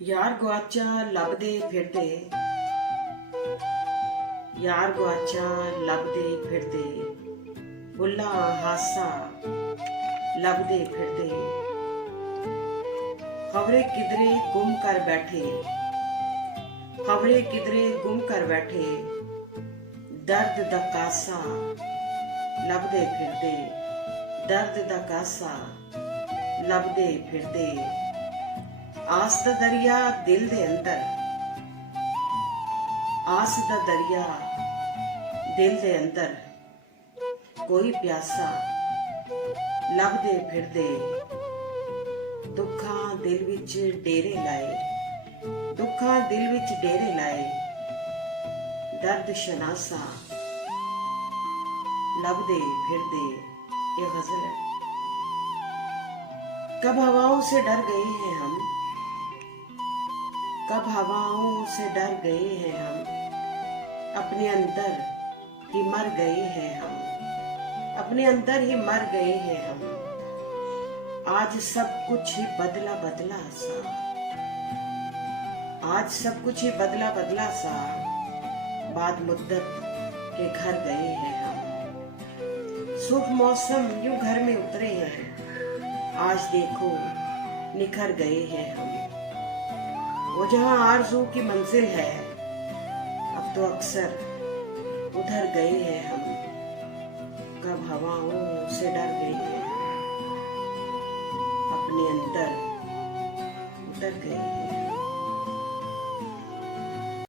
यार गुआचा लभदे फिरदे, यार गुआचा लभदे फिरदे, बुल्ला हासा लभदे फिरदे, खबरे किधरे गुम कर बैठे, खबरे किधरे गुम कर बैठे, दर्द दा कासा लभदे फिरदे, दर्द दा कासा लभदे फिरदे, आस दा दरिया दिल दे अंदर, आस दा दरिया दिल दे अंदर, कोई प्यासा लभदे फिरदे, दुखा दिल विच डेरे लाए, दुखा दिल विच डेरे लाए, दर्द शनासा लभदे फिरदे। ये गजल है। कब हवाओं से डर गए हैं हम, कब हवाओं से डर गए हैं हम, अपने अंदर ही मर गए हैं हम, अपने अंदर ही मर गए हैं हम, आज सब कुछ ही बदला बदला सा, आज सब कुछ ही बदला बदला सा, बाद मुद्दत के घर गए हैं हम, सुख मौसम यूं घर में उतरे हैं, आज देखो निखर गए हैं हम, वो जहां आरज़ू की मंजिल है, अब तो अक्सर उधर गए हैं हम, कब हवाओं से डर गए हैं, अपने अंदर उतर गए हैं।